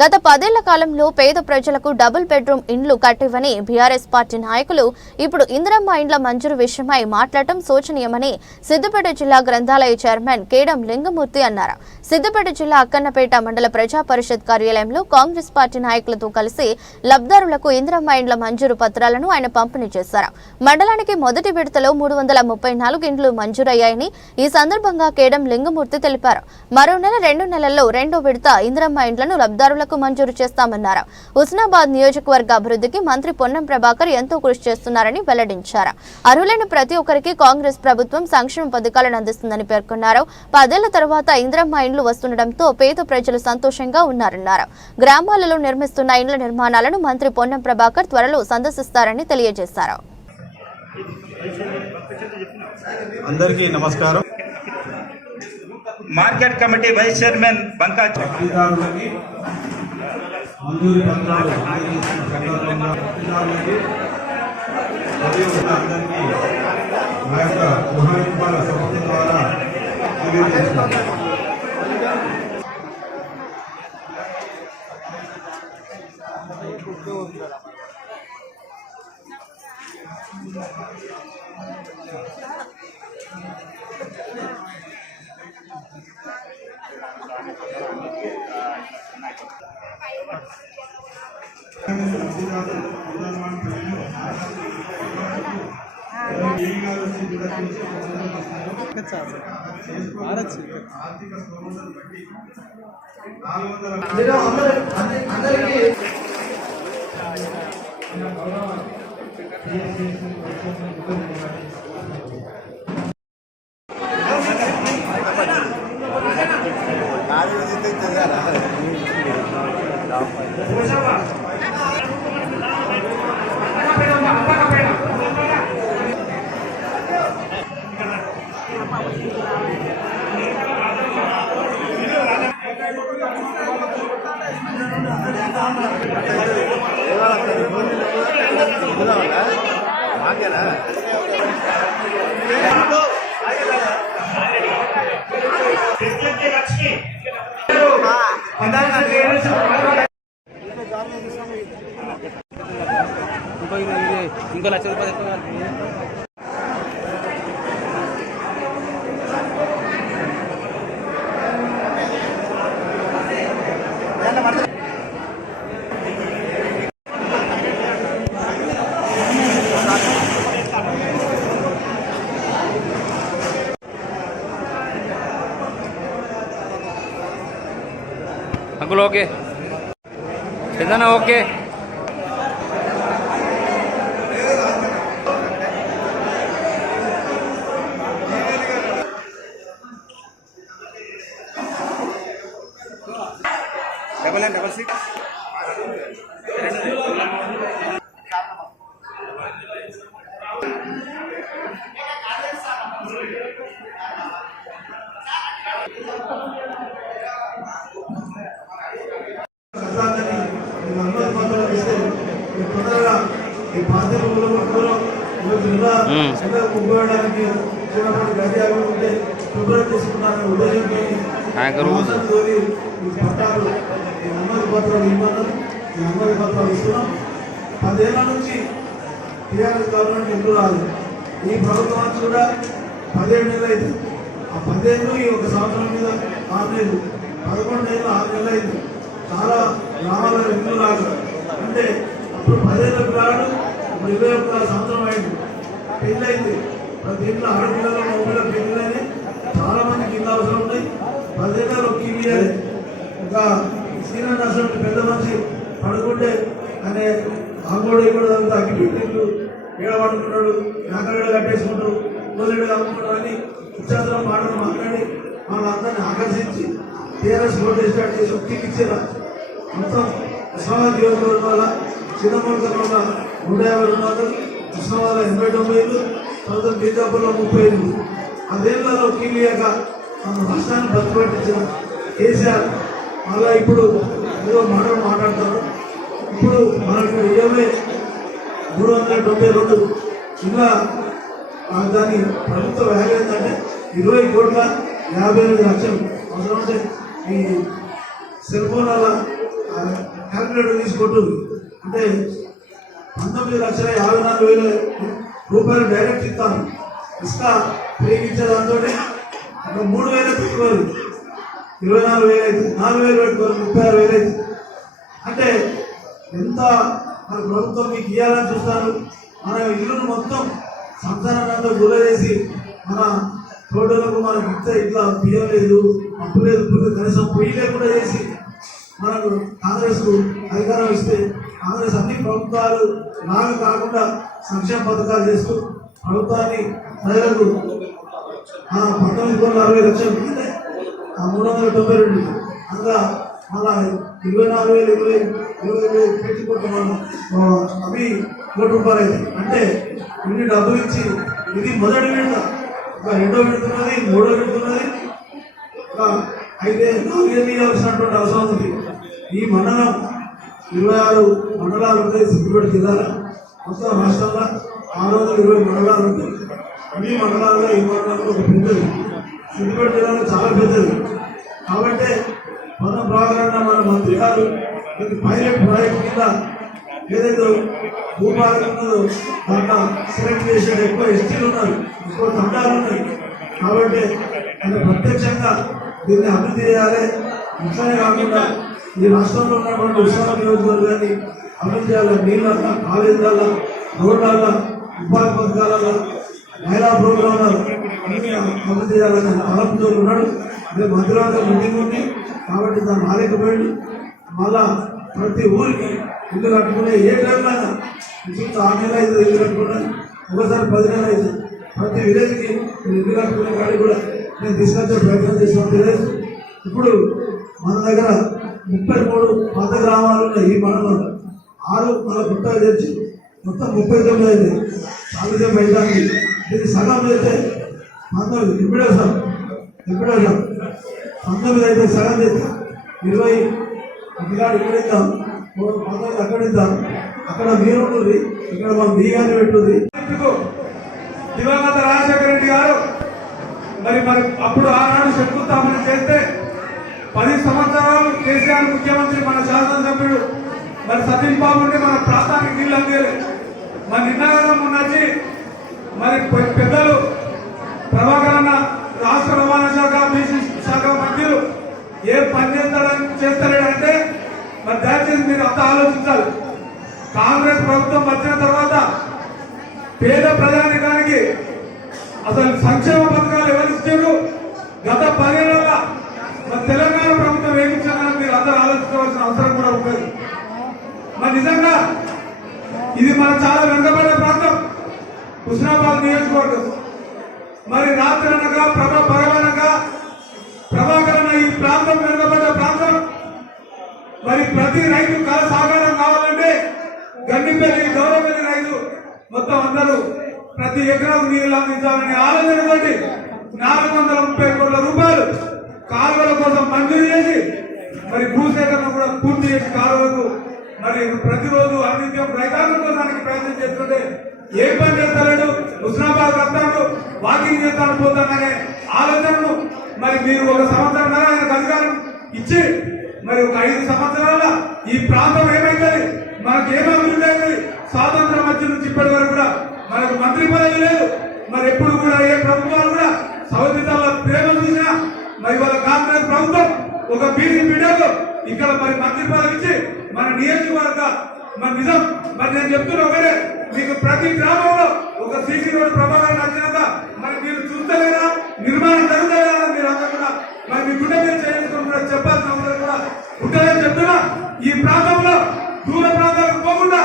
గత 10 ఏళ్ల కాలంలో పేద ప్రజలకు డబుల్ బెడ్రూమ్ ఇండ్లు కట్టివని బీఆర్ఎస్ పార్టీ నాయకులు ఇప్పుడు ఇందిరమ్మ ఇండ్ల మంజూరు విషయమై మాట్లాడటం శోచనీయమని సిద్దిపేట జిల్లా గ్రంథాలయ చైర్మన్ కేడం లింగమూర్తి అన్నారు. సిద్దిపేట జిల్లా అక్కన్నపేట మండల ప్రజా పరిషత్ కార్యాలయంలో కాంగ్రెస్ పార్టీ నాయకులతో కలిసి లబ్ధారులకు ఇందిరమ్మ ఇండ్ల మంజూరు పత్రాలను ఆయన పంపిణీ చేశారు. మండలానికి మొదటి విడతలో 334 ఇండ్లు మంజూరయ్యాయని ఈ సందర్భంగా కేడం లింగమూర్తి తెలిపారు. మరో నెల 2 నెలల్లో రెండో విడత ఇందిరమ్మ ఇండ్లను లబ్ధారులకు మంజూరు చేస్తామన్నారు. హుస్నాబాద్ నియోజకవర్గ అభివృద్ధికి మంత్రి పొన్నం ప్రభాకర్ ఎంతో కృషి చేస్తున్నారని వెల్లడించారు. అర్హులైన ప్రతి ఒక్కరికి కాంగ్రెస్ ప్రభుత్వం సంక్షేమ పథకాలను అందిస్తుందని పేర్కొన్నారు. 10 ఏళ్ల తర్వాత ఇందిరమ్మ ఇండ్లు వస్తుండటంతో పేద ప్రజలు సంతోషంగా ఉన్నారన్నారు. గ్రామాలలో నిర్మిస్తున్న ఇండ్ల నిర్మాణాలను మంత్రి పొన్నం ప్రభాకర్ త్వరలో సందర్శిస్తారని తెలియజేశారు. అందరికీ నమస్కారం. మార్కెట్ కమిటీ వైస్ చైర్మన్ బంకా మంజూరు పత్రాలు అందరికీ మా యొక్క మహానిర్మాణ సంస్థ ద్వారా తెలియజేస్తున్నాను. ఇంకో ₹1,00,000 అంకుల్ ఓకే ఏదైనా ఓకే $966 ఏళ్ల నుంచి టీఆర్ఎస్ గవర్నమెంట్ ఎందుకు రాదు. ఈ ప్రభుత్వానికి కూడా 17 నెలలు అయింది. ఆ 10 ఏళ్ళు ఈ ఒక సంవత్సరం మీద 6 నెలలు, 11 ఏళ్ళు 6 నెలలు అయింది. చాలా గ్రామాల్లో ఎందుకు రాదు అంటే అప్పుడు 10 ఏళ్ళకు రాడు, ఇప్పుడు 21 సంవత్సరం అయింది. పెళ్ళి అయింది. ప్రతి ఇంట్లో ఆడపిల్లలు మగపిల్ల పెళ్ళని చాలా మందికి ఇల్లు అవసరం ఉన్నాయి. 10 ఏళ్ళలో కీలియాలి. ఇంకా సీనియర్ నష్టం పెద్ద మనిషి పడుకుంటే అనే ఆంగోడు కూడా అంతా అగ్గిపెట్టిండు, ఏడ పడుకున్నాడు, నాకడ కట్టేసుకుంటూ గోలెడు అమ్ముకుంటాడు అని ఇచ్చాత్రం మాటలు మాట్లాడి వాళ్ళందరినీ ఆకర్షించి టీఆర్ఎస్ ఓటు స్టార్ట్ చేసి ఒక్కిచ్చేలా మొత్తం ఉస్మానాబాద్ నియోజకవర్గం వల్ల చిన్నమూలకం వల్ల 150 రుణాలు, ఉస్మానాబాద్లో 89 ఇళ్ళు, తర్వాత బీజాపూర్లో 30 ఇళ్ళు. 10 ఏళ్లలో కీలియాక మన రాష్ట్రాన్ని బతిపట్టించిన కేసీఆర్ మళ్ళా ఇప్పుడు ఏదో మాటలు మాట్లాడతారు. ఇప్పుడు మనకు ఏమే 372 ఇలా దాని ప్రభుత్వ వ్యాల్యూ ఏంటంటే 20,58,00,000 అవసరం. అంటే ఈ సెల్ ఫోన్ల క్యాల్కులేటర్ తీసుకుంటుంది. అంటే 19,54,000 రూపాయలు డైరెక్ట్ ఇస్తాను. ఇసుక పెరిగించే దాంతో ఒక 3,000 పెట్టుకోవాలి, 24,000 అవుతుంది, 4,000 పెట్టుకోవాలి, 36,000 అవుతుంది. అంటే ఎంత మన ప్రభుత్వం మీకు ఇవ్వాలని చూస్తారు. మన ఇల్లును మొత్తం సంసారంతో గుర చేసి మన తోటలకు మనకు ఇట్లా బియ్యం లేదు, అప్పు లేదు, కనీసం పొయ్యి లేకుండా చేసి మనకు కాంగ్రెస్కు అధికారం ఇస్తే కాంగ్రెస్ అన్ని ప్రభుత్వాలు లాగా కాకుండా సంక్షేమ పథకాలు చేస్తూ ప్రభుత్వాన్ని ప్రజలకు 19,60,00,000 కిందే 392 అందులో మళ్ళా 24,000 పెట్టుకుంటున్నాను. అవి ₹1,00,00,000 అయితే అంటే ఇన్ని డబ్బులు ఇచ్చి ఇది మొదటి విడత, ఒక రెండో విడుతున్నది, మూడో విడుతున్నది, ఒక 4 ఇవ్వాల్సినటువంటి అవసరం ఉంది. ఈ మండలం 26 మండలాలు ఉంటాయి. సిద్దిపేట జిల్లాలో మొత్తం రాష్ట్రంలో 620 మండలాలు ఉంటాయి. అన్ని మండలాల్లో ఈ మండలంలో ఒక పెద్దది, సిద్దిపేట జిల్లాలో చాలా పెద్దది. కాబట్టి మన ప్రాంగణ మన మంత్రి గారు పైలట్ ప్రాజెక్ట్ కింద ఏదైతే భూభాగం ఉన్నదో దాంట్లో సెలెక్ట్ చేసిన ఎక్కువ ఎస్టీలు ఉన్నారు, ఎక్కువ తండాలు ఉన్నాయి. కాబట్టి ఆయన ప్రత్యక్షంగా దీన్ని అభివృద్ధి చేయాలి. ఇట్లానే కాకుండా ఈ రాష్ట్రంలో ఉన్నటువంటి ఉత్సవ నియోజకవర్గాన్ని అభివృద్ధి చేయాలి. నీళ్ళల్లో, కాలేజీలలో, రోడ్లలో, ఉపాధి పథకాలలో, మహిళా ప్రోగ్రాంలలో అన్ని అభివృద్ధి చేయాలని తలంపుతో ఉన్నాడు. రేపు మధ్యరాత్రి మీటింగ్ ఉంది కాబట్టి దాన్ని ఆలేకపోయింది. మళ్ళా ప్రతి ఊరికి ఇల్లు కట్టుకునే ఏ టైంలో అయినా 6 నెలలు అయితే ఇల్లు కట్టుకున్నాను, ఒకసారి 10 నెలలు అయితే ప్రతి విలేజ్కి ఇల్లు కట్టుకునే కాడికి కూడా నేను తీసుకొచ్చే ప్రయత్నం చేస్తాను తెలియదు. ఇప్పుడు మన దగ్గర 33 పాత గ్రామాలు ఉన్నాయి. ఈ మండలంలో 6 మన గుట్టలు తెచ్చి మొత్తం 39 అయితే సాగుతే మైదానికి ఇది సగం చేస్తే 19 ఇప్పుడే సార్ 19 అయితే సగం చేస్తే 20 ఇక్కడ ఇద్దాం, 19 అక్కడ ఇద్దాం. అక్కడ మీరు ఉంటుంది, ఇక్కడ మనం బియ్యాన్ని పెట్టుది. దివంగత రాజశేఖర రెడ్డి గారు మరి అప్పుడు ఆనాడు శంకుస్థాపన చేస్తే 10 సంవత్సరాలు కేసీఆర్ ముఖ్యమంత్రి, మన శాసనసభ్యుడు మరి సతీష్ బాబు ఉంటే మన ప్రాంతానికి నీళ్ళు అందేలేదు. మరి నిన్నగారం ఉన్నది మరి పెద్దలు ప్రభాకర్ అన్న రాష్ట్ర రవాణా శాఖ, బీసీ శాఖ మంత్రులు ఏ పని చేస్తారంటే మరి దయచేసి మీరు అంతా ఆలోచించాలి. కాంగ్రెస్ ప్రభుత్వం వచ్చిన తర్వాత పేద ప్రజానికానికి అసలు సంక్షేమ పథకాలు ఎవరు ఇచ్చారు? గత 10 ఏళ్లలో మరి తెలంగాణ ప్రభుత్వం ఏమిచ్చారని మీరు అందరూ ఆలోచించవలసిన అవసరం కూడా ఉంటుంది. మరి నిజంగా ఇది మన చాలా వెనుకబడ్డ ప్రాంతం, హుస్నాబాద్ నియోజకవర్గం. మరి రాత్రి అనగా ప్రభాకరణ ఈ ప్రాంతం వెనుకబడ్డ ప్రాంతం. మరి ప్రతి రైతు కళ సాకారం కావాలంటే గండిపల్లి, గౌరవపల్లి రైతు మొత్తం అందరూ ప్రతి ఎకరాకు నీళ్లు అందించాలనే ఆలోచనతోటి 430 కోట్ల రూపాయలు కాలువల కోసం మంజూరు చేసి మరి భూసేకరణ కూడా పూర్తి చేసి కాలువలకు మరి ప్రతిరోజు అనిత్యం రైతాంగం కోసానికి ప్రయత్నం చేస్తుంటే ఏ పని చేస్తాడు? హుస్నాబాద్ వస్తాడు, వాకింగ్ చేస్తాడు, పోతాడనే ఆలోచనను మరి మీరు ఒక సంవత్సరం ఆయనకు అధికారం ఇచ్చి మరి ఒక 5 సంవత్సరాల ఈ ప్రాంతం ఏమైతుంది, మనకు ఏం అభివృద్ధి అవుతుంది? స్వాతంత్రం వచ్చి నుంచి ఇప్పటి వరకు కూడా మనకు మంత్రి పదవి లేదు. మరి ఎప్పుడు కూడా ఏ ప్రభుత్వాలు కూడా సౌదితాల ప్రేమ చూసినా మరి వాళ్ళ కాంగ్రెస్ ప్రభుత్వం ఒక బీసీ బిడ్డకు ఇక్కడ మరి మంత్రి పదవి ఇచ్చి మన నియోజకవర్గ మరి నిజం మరి నేను చెప్తున్నా ఒకటే, మీకు ప్రతి గ్రామంలో ఒక సీసీ రోడ్ ప్రభాకర్ నచ్చినాక మరి మీరు చూస్తలేదా, నిర్మాణం జరుగుతలేదా మీరు అందరూ కూడా మరి మీ గుండె మీద చేసుకుని కూడా చెప్పాల్సిన అవసరం కూడా ఉంటుందని చెప్తున్నా. ఈ ప్రాంతంలో దూర ప్రాంతాలకు పోకుండా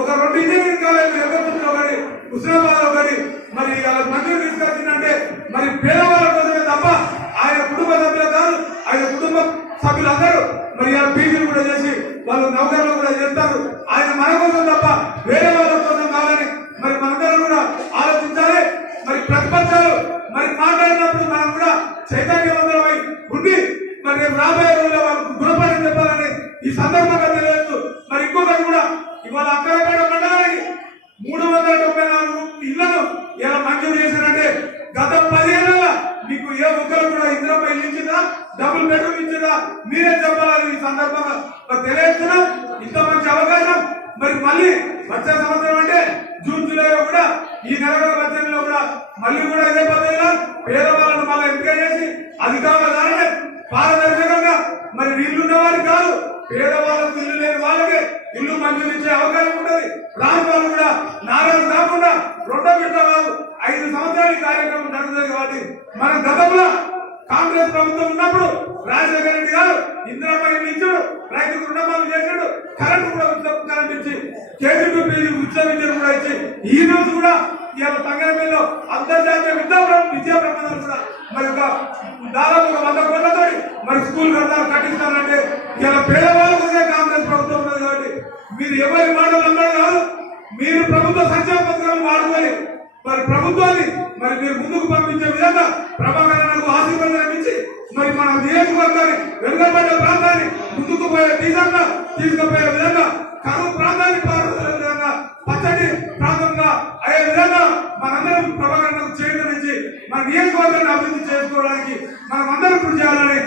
ఒక 2 ఇంజనీరింగ్ కాలేజీలు ఎక్కడుంది, ఒకటి హుస్నాబాద్, ఒకటి మరి మంజూరు తీసుకొచ్చిందంటే మరి పేదవాళ్ళ కోసమే తప్ప ఆయన కుటుంబ సభ్యులు కాదు. ఆయన కుటుంబ సభ్యులందరూ మరి పీజీలు కూడా చేసి వాళ్ళు నౌకర్లు కూడా చేస్తారు. ఆయన మన కోసం తప్ప వేరే వాళ్ళ కోసం కావాలని మరి మనందరం కూడా ఆలోచించాలి. మరి ప్రతిపక్షాలు మరి మాట్లాడినప్పుడు మనం కూడా చైతన్యవంతమై ఉండి మరి రేపు రాబోయే రోజుల్లో వాళ్ళకు గుణపాఠం చెప్పాలని ఈ సందర్భంగా తెలియజేస్తూ మరి ఇంకొకటి కూడా ఇవాళ అక్కడపేట మండలానికి 374 ఇళ్లను ఇలా మంజూరు చేశారంటే గత 10 ఏళ్లలో మీకు ఏ ఒక్కరు కూడా ఇందిరమ్మ ఇల్లు ఇచ్చిందా, డబుల్ బెడ్రూమ్ ఇచ్చిందా మీరే చెప్పాలని ఈ సందర్భంగా తెలియజేస్తున్నాం. ఇంత మంచి అవకాశం మరి మళ్ళీ వచ్చే సంవత్సరం అంటే జూన్ జూలైలో కూడా ఈ నెల వచ్చేలో కూడా మళ్ళీ కూడా ఇదే పద్ధతిలో పేదవాళ్ళను మళ్ళీ ఎంపిక చేసి అధికారుల ద్వారా పారదర్శకంగా మరి ఇల్లున్న వారికి కాదు పేదవాళ్ళకు ఇల్లు లేని వాళ్ళకి ఇల్లు మంజూరు ఇచ్చే అవకాశం ఉంటుంది. రాని వాళ్ళు కూడా నారాజు కాకుండా రెండో బిడ్డ కాదు 5 సంవత్సరాల కార్యక్రమం జరుగుతుంది. కాబట్టి మన గతంలో కాంగ్రెస్ ప్రభుత్వం ఉన్నప్పుడు రాజశేఖర రెడ్డి గారు ఇందిరమ్మ ఇల్లు ఇచ్చాడు, రైతుకు రుణమాఫీ చేశాడు, కరెంట్ కూడా కరెంట్ ఇచ్చి కేజీ ఉచిత విద్యను కూడా ఇచ్చి ఈ రోజు కూడా ఇవాళ తంగరపల్లిలో అంతర్జాతీయ విద్యా ప్రమాణాలు కూడా మరి దాదాపు 100 కోట్లతో మరి స్కూల్ కట్టిస్తారంటే ఇవాళ పేదవాళ్ళ కోసమే కాంగ్రెస్ ప్రభుత్వం ఉన్నది. కాబట్టి మీరు ఎవరి మాటలు నమ్మడం కాదు, మీరు ప్రభుత్వ సంక్షేమ పథకాలను వాడుకొని మరి ప్రభుత్వాన్ని మరి మీరు ముందుకు పంపించే విధంగా ప్రభాకరన్నకు ఆశీర్వాదం ఇచ్చి మరి మన నియోజకవర్గాన్ని వెనుకబడ్డ ప్రాంతాన్ని ముందుకు పోయే టీజర్గా తీసుకుపోయే విధంగా కరువు ప్రాంతాన్ని పాల్గొనే విధంగా పచ్చటి ప్రాంతంగా అయ్యే విధంగా మనందరం ప్రభాకరన్నకు చేయడం నుంచి మన నియోజకవర్గాన్ని అభివృద్ధి చేసుకోవడానికి మనం అందరం కృషి చేయాలని